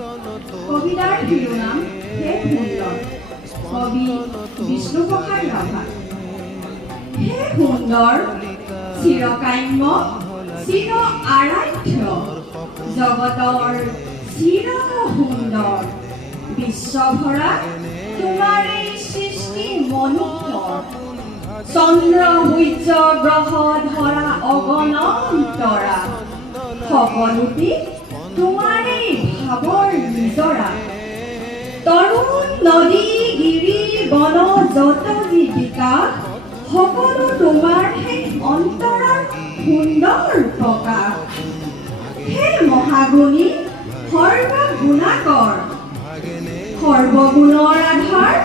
কবিতাৰ শিৰোনাম হে সুন্দৰ, কবি বিষ্ণুপ্ৰসাদ ৰাভা। হে সুন্দৰ, চিৰকাম্য, চিৰ আৰাধ্য, জগতৰ চিৰ সুন্দৰ, বিশ্বভৰা তোমাৰেই সৃষ্টি মনোহৰ। চন্দ্ৰ সূৰ্য গ্ৰহ ধৰা অগণন্তৰা, সকলোটি তোমাৰেই ভাৱৰ নিজৰা। তৰুণ নদী গিৰি বন যত জীৱিকা, সকলো তোমাৰ সেই অন্তৰৰ সুন্দৰ প্ৰকাশ। হে মহাগুণী সৰ্বগুণাকৰ, সৰ্বগুণৰ আধাৰ,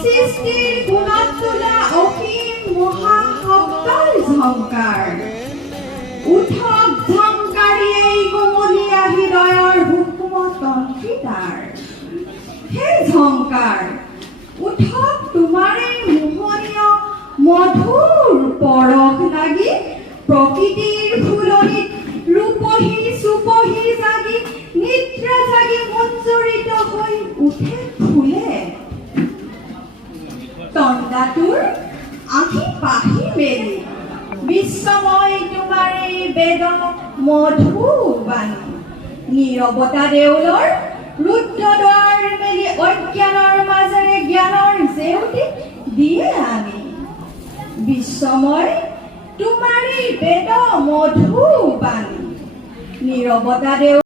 সৃষ্টিৰ গুণত তোলা অসীম মহাশব্দৰ ঝংকাৰ। উঠক ঝংকাৰী এই কোমলীয়া হৃদয়ৰ সূক্ষ্ম তন্ত্ৰীতাৰ। হে ঝংকাৰ, উঠক তোমাৰেই মোহনীয় মধুৰ পৰশ লাগি, প্ৰকৃতিৰ ফুলনিত ৰূপহী চুপহী জাগি, নিদ্ৰা জাগি মঞ্জুৰিত হৈ উঠে ফুলে। তন্দাটোৰ আঁখি পাহি মেলি, বিশ্বময় তোমাৰেই বেদ মধুবাণী। নীৰৱতা দেউলৰ ৰুদ্ৰ দুৱাৰ মেলি, অজ্ঞানৰ মাজেৰে জ্ঞানৰ জেউতি দিয়ে আনি। বিশ্বময় তোমাৰেই বেদ মধুবাণী, নীৰৱতা দেউলৰ